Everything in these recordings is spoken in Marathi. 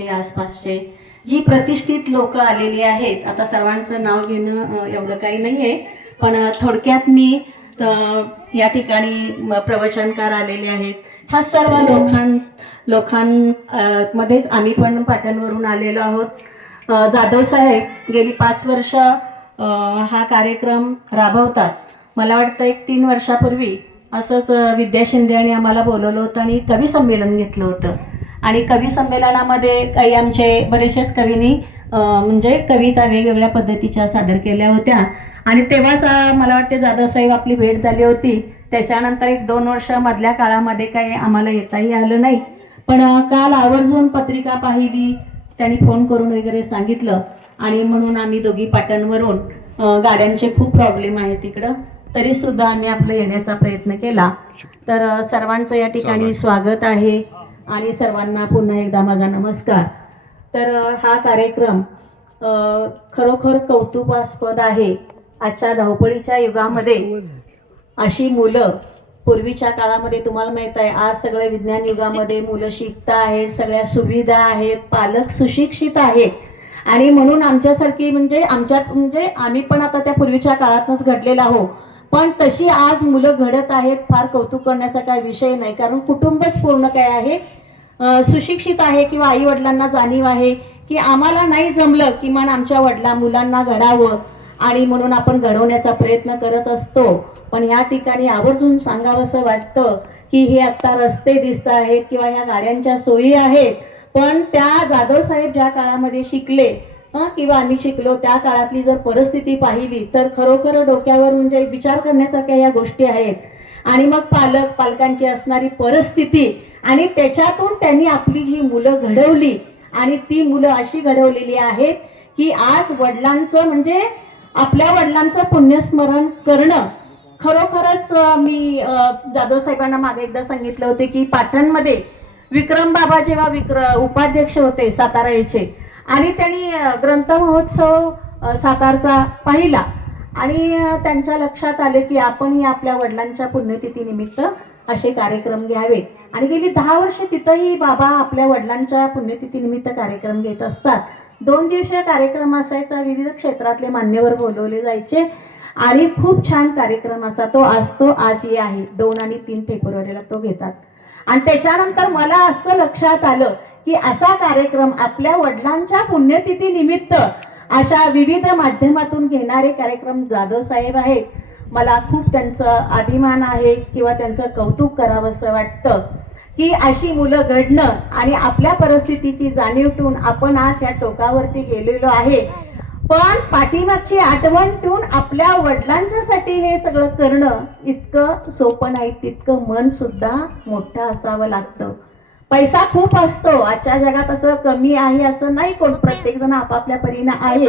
जवळचे आसपासचे. जी प्रतिष्ठित लोक आलेली आहेत आता सर्वांचं नाव घेणं एवढं काही नाही आहे पण थोडक्यात मी या ठिकाणी प्रवचनकार आलेले आहेत. ह्या सर्व लोकां लोकां मध्येच आम्ही पण पाटणवरून आलेलो आहोत. जाधव साहेब गेली पाच वर्ष हा कार्यक्रम राबवतात. मला वाटतं एक तीन वर्षापूर्वी असंच विद्या शिंदे यांनी आम्हाला बोलवलं होतं आणि कवी संमेलन घेतलं होतं. आणि कवी संमेलनामध्ये काही आमचे बरेचसेच कवींनी म्हणजे कविता वेगवेगळ्या पद्धतीच्या सादर केल्या होत्या. आणि तेव्हाच मला वाटते जाधव साहेब आपली भेट झाली होती. त्याच्यानंतर एक दोन वर्ष मधल्या काळामध्ये काही आम्हाला येताही आलं नाही. पण काल आवर्जून पत्रिका पाहिली त्यांनी फोन करून वगैरे सांगितलं. आणि म्हणून आम्ही दोघी पाटणवरून गाड्यांचे खूप प्रॉब्लेम आहे तिकडं. तरी सुद्धा आम्ही आपलं येण्याचा प्रयत्न केला. तर सर्वांचं या ठिकाणी स्वागत आहे. आणि सर्वांना पुन्हा एकदा माझा नमस्कार. तर हा कार्यक्रम खरोखर कौतुकास्पद आहे. आजच्या धावपळीच्या युगामध्ये अशी मुलं पूर्वीच्या काळामध्ये तुम्हाला माहीत आहे आज सगळे विज्ञान युगामध्ये मुलं शिकता आहेत सगळ्या सुविधा आहेत पालक सुशिक्षित आहेत. आणि म्हणून आमच्यासारखी म्हणजे आमच्यात म्हणजे आम्ही पण आता त्या पूर्वीच्या काळातच घडलेलो आहो पण तशी आज मुलं घडत आहेत फार कौतुक करण्याचा काय विषय नाही कारण कुटुंबच पूर्ण काय आहे सुशिक्षित आहे किंवा आई वडिलांना जाणीव आहे की आम्हाला नाही जमलं किमान आमच्या वडिला मुलांना घडावं आणि म्हणून आपण घडवण्याचा प्रयत्न करत असतो. पण या ठिकाणी आवर्जून सांगावंसं वाटतं की हे आता रस्ते दिसत आहेत किंवा ह्या गाड्यांच्या सोयी आहेत. पण त्या जाधव साहेब ज्या काळामध्ये शिकले किंवा आम्ही शिकलो त्या काळातली जर परिस्थिती पाहिली तर खरोखर डोक्यावर म्हणजे विचार करण्यासारख्या या गोष्टी आहेत. आणि मग पालक पालकांची असणारी परिस्थिती आणि त्याच्यातून त्यांनी आपली जी मुलं घडवली आणि ती मुलं अशी घडवलेली आहेत की आज वडिलांचं म्हणजे आपल्या वडिलांचं पुण्यस्मरण करणं. खरोखरच मी जाधव साहेबांना मागे एकदा सांगितलं होते की पाटणमध्ये विक्रम बाबा जेव्हा विक्र उपाध्यक्ष होते सातारा याचे आणि त्यांनी ग्रंथ महोत्सव सातारचा पाहिला. आणि त्यांच्या लक्षात आले की आपणही आपल्या वडिलांच्या पुण्यतिथीनिमित्त असे कार्यक्रम घ्यावे. आणि गेली दहा वर्षे तिथंही बाबा आपल्या वडिलांच्या पुण्यतिथीनिमित्त कार्यक्रम घेत असतात. दोन दिवसीय कार्यक्रम असायचा विविध क्षेत्रातले मान्यवर बोलवले जायचे आणि खूप छान कार्यक्रम असा तो असतो आजही आहे. दोन आणि तीन फेब्रुवारीला तो घेतात. आणि त्याच्यानंतर मला असं लक्षात आलं की असा कार्यक्रम आपल्या वडिलांच्या पुण्यतिथी निमित्त अशा विविध माध्यमातून घेणारे कार्यक्रम जाधव साहेब आहेत. मला खूप त्यांचं अभिमान आहे किंवा त्यांचं कौतुक करावंसं वाटतं की अशी मुलं घडणं आणि आपल्या परिस्थितीची जाणीव ठेवून आपण आज या टोकावरती गेलेलो आहे. पण पाठीमागची आठवण ठेवून आपल्या वडिलांच्यासाठी हे सगळं करणं इतकं सोपं नाही तितकं मन सुद्धा मोठं असावं लागतं. पैसा खूप असतो. आजच्या जगात असं कमी आहे असं नाही कोण. प्रत्येक जण आपापल्या परीनं आहे.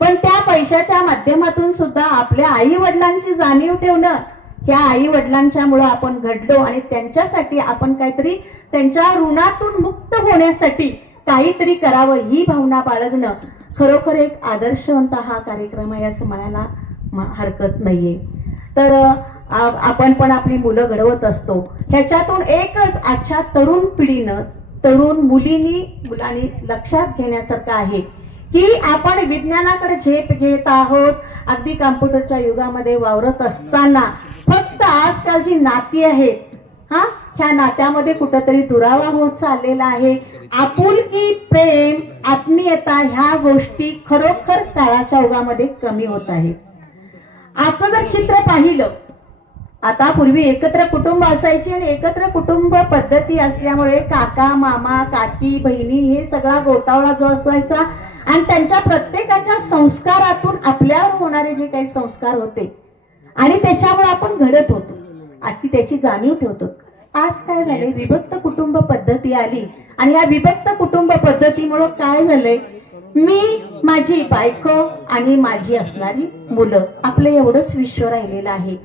पण त्या पैशाच्या माध्यमातून सुद्धा आपल्या आई वडिलांची जाणीव ठेवणं ह्या आई वडिलांच्या मुळे आपण घडलो आणि त्यांच्यासाठी आपण काहीतरी त्यांच्या ऋणातून मुक्त होण्यासाठी काहीतरी करावं ही भावना बाळगणं खरोखर एक आदर्शवंत हा कार्यक्रम आहे असं म्हणायला हरकत नाहीये. तर आपण पण आपली मुलं घडवत असतो. ह्याच्यातून एकच आजच्या तरुण पिढीनं तरुण मुलींनी मुलांनी लक्षात घेण्यासारखं आहे की आपण विज्ञानाकडे झेप घेत आहोत. अगदी कॉम्प्युटरच्या युगामध्ये वावरत असताना फक्त आजकाल जी नाती आहेत हा ह्या नात्यामध्ये कुठंतरी दुरावा होत चाललेला आहे. आपुलकी प्रेम आत्मीयता ह्या गोष्टी खरोखर काळाच्या युगामध्ये कमी होत आहे. आपण जर चित्र पाहिलं आता पूर्वी एकत्र कुटुंब असायची आणि एकत्र कुटुंब पद्धती असल्यामुळे काका मामा काकी बहिणी हे सगळा गोतावळा जो असायचा आणि त्यांच्या प्रत्येकाच्या संस्कारातून आपल्यावर होणारे जे काही संस्कार होते आणि त्याच्यामुळे आपण घडत होतो. आधी त्याची जाणीव ठेवतो. आज काय झाले विभक्त कुटुंब पद्धती आली आणि या विभक्त कुटुंब पद्धतीमुळं काय झालंय? मी माझी बायको आणि माझी असणारी मुलं. आपलं एवढंच विश्व राहिलेलं आहे.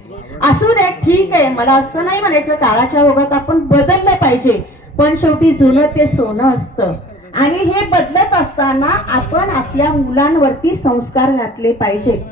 असू द्या ठीक आहे. मला असं नाही म्हणायचं काळाच्या ओघात आपण बदललं पाहिजे. पण शेवटी जुनं ते सोनं असतं. आणि हे बदलत असताना आपण आपल्या मुलांवरती संस्कार घातले पाहिजे.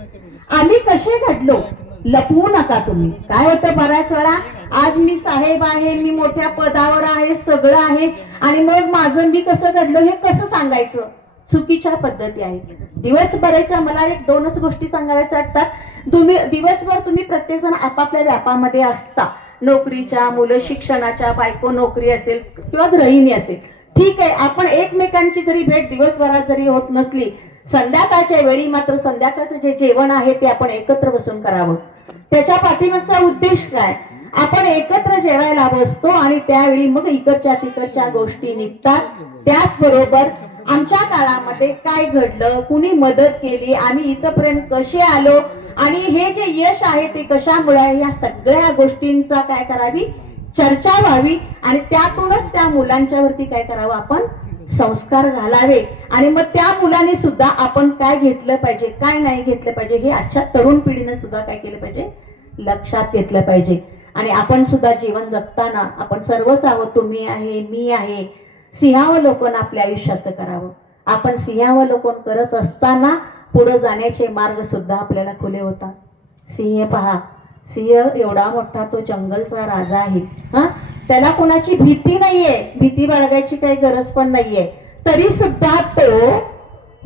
आम्ही कसे घडलो? लपवू नका तुम्ही. काय होतं बऱ्याच वेळा? आज मी साहेब आहे मी मोठ्या पदावर आहे सगळं आहे. आणि मग माझं मी कसं घडलं हे कसं सांगायचं? चुकीच्या पद्धती आहेत. दिवसभराच्या मला एक दोनच गोष्टी सांगाव्याच्या वाटतात. तुम्ही दिवसभर तुम्ही प्रत्येक जण आपापल्या व्यापामध्ये असता. नोकरीच्या मुलं शिक्षणाच्या बायको नोकरी असेल किंवा गृहिणी असेल. ठीक आहे आपण एकमेकांची जरी भेट दिवसभरात जरी होत नसली संध्याकाळच्या वेळी मात्र संध्याकाळचं जे जेवण आहे ते आपण एकत्र बसून करावं. त्याच्या पाठीमागचा उद्देश काय? आपण एकत्र जेवायला बसतो आणि त्यावेळी मग इकडच्या तिकडच्या गोष्टी निघतात. त्याचबरोबर आमच्या काळामध्ये काय घडलं? कुणी मदत केली? आम्ही इथपर्यंत कसे आलो? आणि हे जे यश आहे ते कशामुळे आहे? या सगळ्या गोष्टींचा काय करावी? चर्चा व्हावी. आणि त्यातूनच त्या मुलांच्या वरती काय करावं? आपण संस्कार घालावे. आणि मग त्या मुलांनी सुद्धा आपण काय घेतलं पाहिजे? काय नाही घेतलं पाहिजे? हे आजच्या तरुण पिढीने सुद्धा काय केलं पाहिजे? लक्षात घेतलं पाहिजे. आणि आपण सुद्धा जीवन जगताना आपण सर्वच आहोत. तुम्ही आहे मी आहे. सिंहावलोकन आपल्या आयुष्याचं करावं. आपण सिंहावलोकन करत असताना पुढे जाण्याचे मार्ग सुद्धा आपल्याला खुले होतात. सिंह पहा. सिंह एवढा मोठा तो जंगलचा राजा आहे. हा? त्याला कोणाची भीती नाहीये. भीती बाळगायची काही गरज पण नाहीये. तरी सुद्धा तो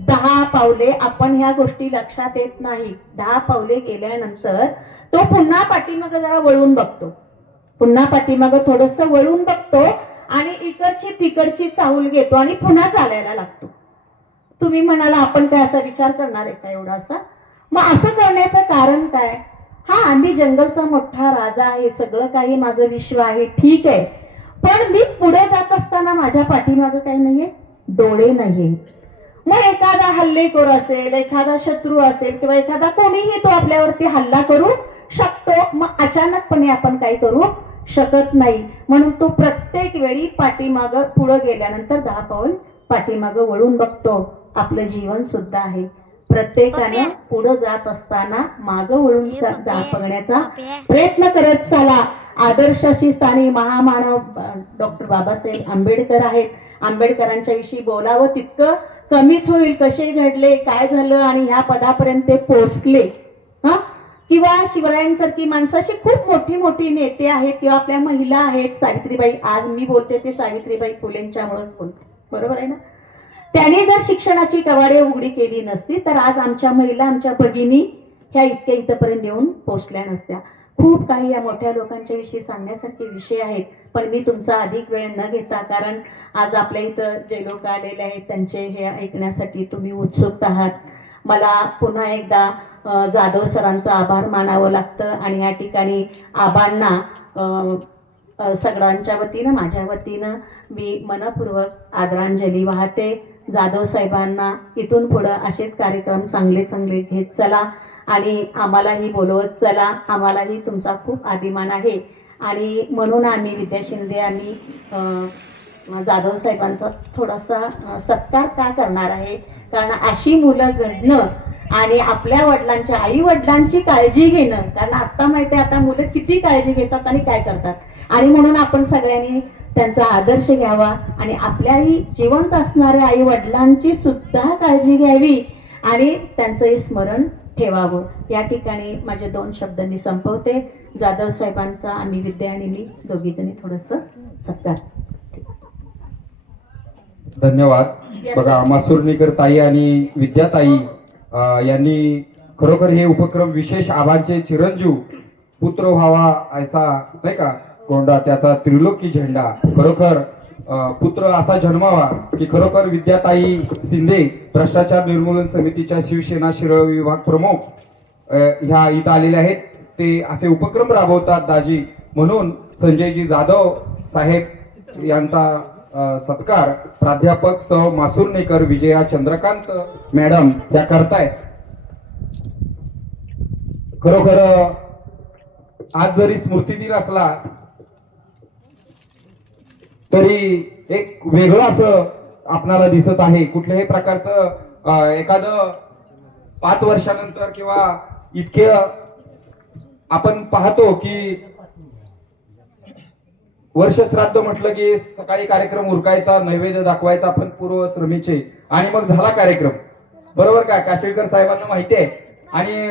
दहा पावले आपण ह्या गोष्टी लक्षात येत नाही. दहा पावले गेल्यानंतर तो पुन्हा पाठीमाग जरा वळून बघतो. पुन्हा पाठीमाग थोडस वळून बघतो. आणि इकडची तिकडची चाहूल घेतो आणि पुन्हा चालायला लागतो. तुम्ही म्हणाला आपण काय असा विचार करणार आहे का एवढा असा? मग असं करण्याचं कारण काय? हा आम्ही जंगलचा मोठा राजा आहे सगळं काही माझं विश्व आहे ठीक आहे. पण मी पुढे जात असताना माझ्या पाठीमागं काही नाहीये डोळे नाहीये. मग एखादा हल्लेखोर असेल एखादा शत्रू असेल किंवा एखादा कोणीही तो आपल्यावरती हल्ला करू शकतो मग अचानकपणे आपण काय करू? शकत नाही. म्हणून तो प्रत्येक वेळी पाठीमाग पुढे गेल्यानंतर दहा पाऊल पाठीमाग वळून बघतो. आपलं जीवन सुद्धा आहे. प्रत्येकानं पुढे जात असताना माग वळून बघण्याचा प्रयत्न करत चला. आदर्शाची स्थानी महामानव डॉक्टर बाबासाहेब आंबेडकर आहेत. आंबेडकरांच्या विषयी बोलावं तितकं कमीच होईल. कसे घडले काय झालं आणि ह्या पदापर्यंत ते पोहोचले. हा? किंवा शिवरायांसारखी माणसं अशी खूप मोठी मोठी नेते आहेत किंवा आपल्या महिला आहेत. सावित्रीबाई आज मी बोलते ते सावित्रीबाई फुलेंच्यामुळेच बोलते. बरोबर आहे ना? त्याने जर शिक्षणाची कवाडे उघडी केली नसती तर आज आमच्या महिला आमच्या भगिनी ह्या इतक्या इथंपर्यंत येऊन पोहोचल्या नसत्या. खूप काही या मोठ्या लोकांच्या विषयी सांगण्यासारखे विषय आहेत पण मी तुमचा अधिक वेळ न घेता कारण आज आपल्या इथं जे लोक आलेले आहेत त्यांचे हे ऐकण्यासाठी तुम्ही उत्सुक आहात. मला पुन्हा एकदा जाधव सरांचं आभार मानावं लागतं आणि ह्या ठिकाणी आबांना सगळ्यांच्या वतीनं माझ्या वतीनं मी मनपूर्वक आदरांजली वाहते. जाधव साहेबांना इथून पुढं असेच कार्यक्रम चांगले चांगले घेत चला आणि आम्हालाही बोलवत चला. आम्हालाही तुमचा खूप अभिमान आहे. आणि म्हणून आम्ही विद्या शिंदे आम्ही जाधव साहेबांचा थोडासा सत्कार का करणार आहे? कारण अशी मुलं घडणं आणि आपल्या वडिलांच्या आई वडिलांची काळजी घेणं. कारण आता माहिती आहे आता मुलं किती काळजी घेतात आणि काय करतात. आणि म्हणून आपण सगळ्यांनी त्यांचा आदर्श घ्यावा आणि आपल्याही जिवंत असणाऱ्या आई वडिलांची सुद्धा काळजी घ्यावी आणि त्यांचं स्मरण ठेवावं. या ठिकाणी माझे दोन शब्द मी संपवते. जाधव साहेबांचा आम्ही विद्या आणि मी दोघी जणी थोडस सत्कार. धन्यवाद. बघा ताई आणि विद्याताई यांनी खरोखर हे उपक्रम विशेष आबांचे चिरंजीव पुत्र व्हावा ऐसा नाही का कोंडा त्याचा त्रिलोकी झेंडा. खरोखर पुत्र असा जन्मावा की खरोखर विद्याताई शिंदे भ्रष्टाचार निर्मूलन समितीच्या शिवसेना शिरळ विभाग प्रमुख ह्या इथं आलेले आहेत. ते असे उपक्रम राबवतात दाजी. म्हणून संजयजी जाधव साहेब यांचा सत्कार प्राध्यापक सौ. मासुर्णेकर विजया चंद्रकांत मॅडम त्या करतायत खरोखर आज जरी स्मृती दिन असला तरी एक वेगळं असं आपणाला दिसत आहे. कुठल्याही प्रकारचं एखाद एखादं पाच वर्षानंतर किंवा इतके आपण पाहतो की वर्ष श्राद्ध म्हटलं की सकाळी कार्यक्रम उरकायचा नैवेद्य दाखवायचा आपण पूर्व श्रमीचे. आणि मग झाला कार्यक्रम. बरोबर का काशिळकर साहेबांना माहिती आहे. आणि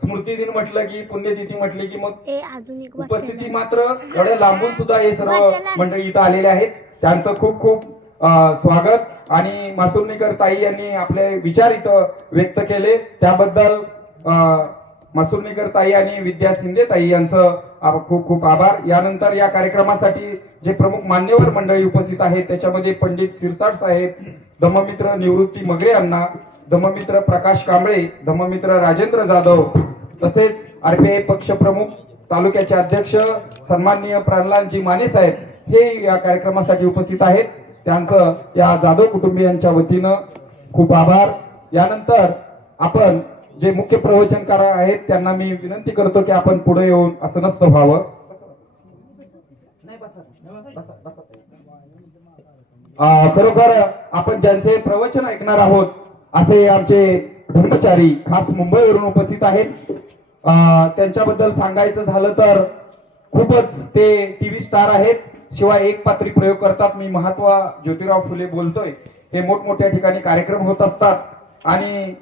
स्मृती दिन म्हटलं की पुण्यतिथी म्हटली की मग उपस्थिती मात्र एवढ्या लांबून सुद्धा हे सर्व मंडळी इथं आलेले आहेत. त्यांचं खूप खूप स्वागत. आणि मासुर्णीकर ताई यांनी आपले विचार इथं व्यक्त केले. त्याबद्दल मासुर्णीकर ताई आणि विद्या शिंदे ताई यांचं आ- खूप खूप आभार. यानंतर या कार्यक्रमासाठी जे प्रमुख मान्यवर मंडळी उपस्थित आहेत त्याच्यामध्ये पंडित सिरसाट साहेब धम्ममित्र निवृत्ती मगरे यांना धम्ममित्र प्रकाश कांबळे धम्ममित्र राजेंद्र जाधव तसेच आरपीआय पक्षप्रमुख तालुक्याचे अध्यक्ष सन्माननीय प्रल्हादजी माने साहेब हे या कार्यक्रमासाठी उपस्थित आहेत. त्यांचं या जाधव कुटुंबियांच्या वतीनं खूप आभार. यानंतर आपण जे मुख्य प्रवचनकार आहेत त्यांना मी विनंती करतो की आपण पुढे येऊन असं नसतं व्हावं. खरोखर आपण ज्यांचे प्रवचन ऐकणार आहोत असे आमचे धर्मचारी खास मुंबईवरून उपस्थित आहेत. त्यांच्याबद्दल सांगायचं झालं तर खूपच ते टीव्ही स्टार आहेत. शिवाय एक पात्री प्रयोग करतात. मी महात्मा ज्योतिराव फुले बोलतोय. हे मोठमोठ्या ठिकाणी कार्यक्रम होत असतात. आणि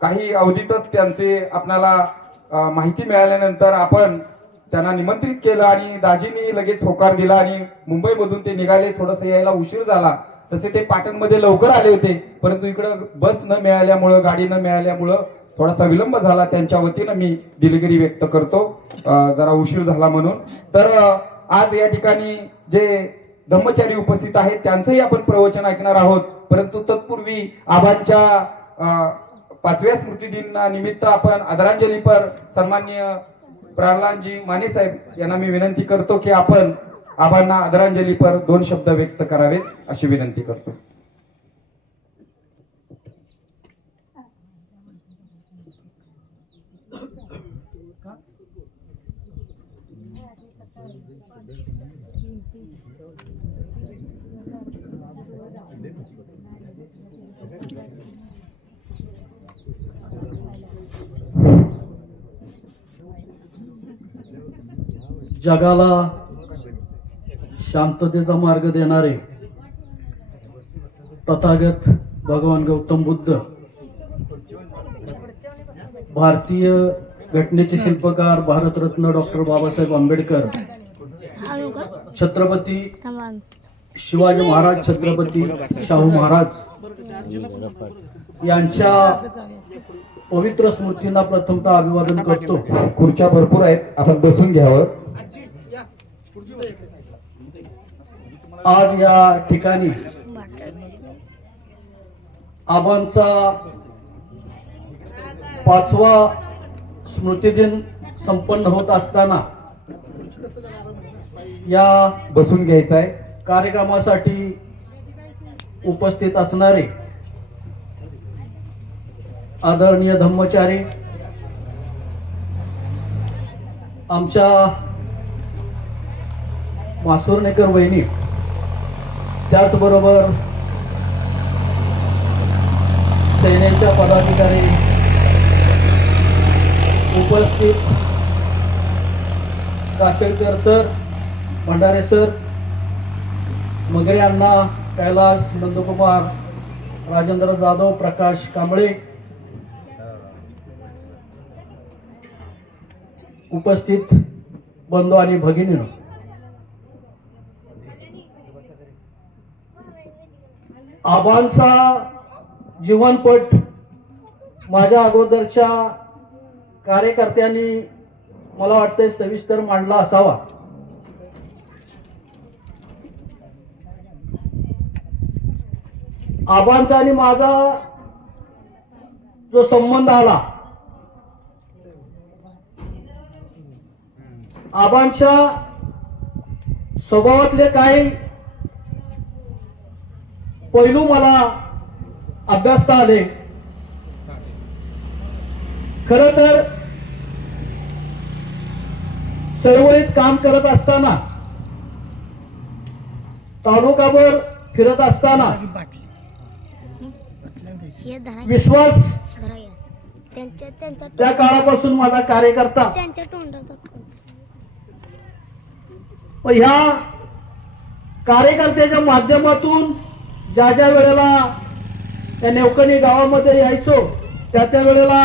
काही अवधीतच त्यांचे आपल्याला माहिती मिळाल्यानंतर आपण त्यांना निमंत्रित केलं आणि दाजींनी लगेच होकार दिला आणि मुंबईमधून ते निघाले. थोडस यायला उशीर झाला. तसे ते पाटणमध्ये लवकर आले होते. परंतु इकडं बस न मिळाल्यामुळं गाडी न मिळाल्यामुळं थोडासा विलंब झाला. त्यांच्या वतीनं मी दिलगिरी व्यक्त करतो. जरा उशीर झाला म्हणून. तर आज या ठिकाणी जे धम्मचारी उपस्थित आहेत त्यांचंही आपण प्रवचन ऐकणार आहोत. परंतु तत्पूर्वी आबांच्या पाचव्या स्मृती दिनानिमित्त आपण आदरांजलीपर सन्माननीय प्रल्हादजी माने साहेब यांना मी विनंती करतो की आपण आबांना आदरांजलीपर दोन शब्द व्यक्त करावेत अशी विनंती करतो. जगाला शांततेचा मार्ग देणारे तथागत भगवान गौतम बुद्ध भारतीय घटनेचे शिल्पकार भारतरत्न डॉक्टर बाबासाहेब आंबेडकर छत्रपती शिवाजी महाराज छत्रपती शाहू महाराज यांच्या पवित्र स्मृतींना प्रथमतः अभिवादन करतो. खुर्च्या भरपूर आहेत. आपण बसून घ्यावं. आज या ठिकाणी आबांचा पाचवा स्मृतिदिन संपन्न होत असताना या बसून घ्यायचा आहे. कार्यक्रमासाठी उपस्थित असणारे आदरणीय धम्मचारी आमच्या मासुर्णेकर वहिनी. त्याचबरोबर सेनेच्या पदाधिकारी उपस्थित काशेलकर सर भंडारे सर मगरे अण्णा कैलास नंदकुमार राजेंद्र जाधव प्रकाश कांबळे उपस्थित बंधू आणि भगिनी आबांचा जीवनपट माझ्या अगोदरच्या कार्यकर्त्यांनी मला वाटतंय सविस्तर मांडला असावा. आबांचा आणि माझा जो संबंध आला आबांच्या स्वभावातले काही पैलू मला अभ्यासता आले. खर तर चळवळीत काम करत असताना तालुकाभर फिरत असताना विश्वास त्यांच्या त्या काळापासून माझा कार्यकर्ता. ह्या कार्यकर्त्याच्या माध्यमातून ज्या ज्या वेळेला त्या नेवकणी गावामध्ये यायचो त्या त्या वेळेला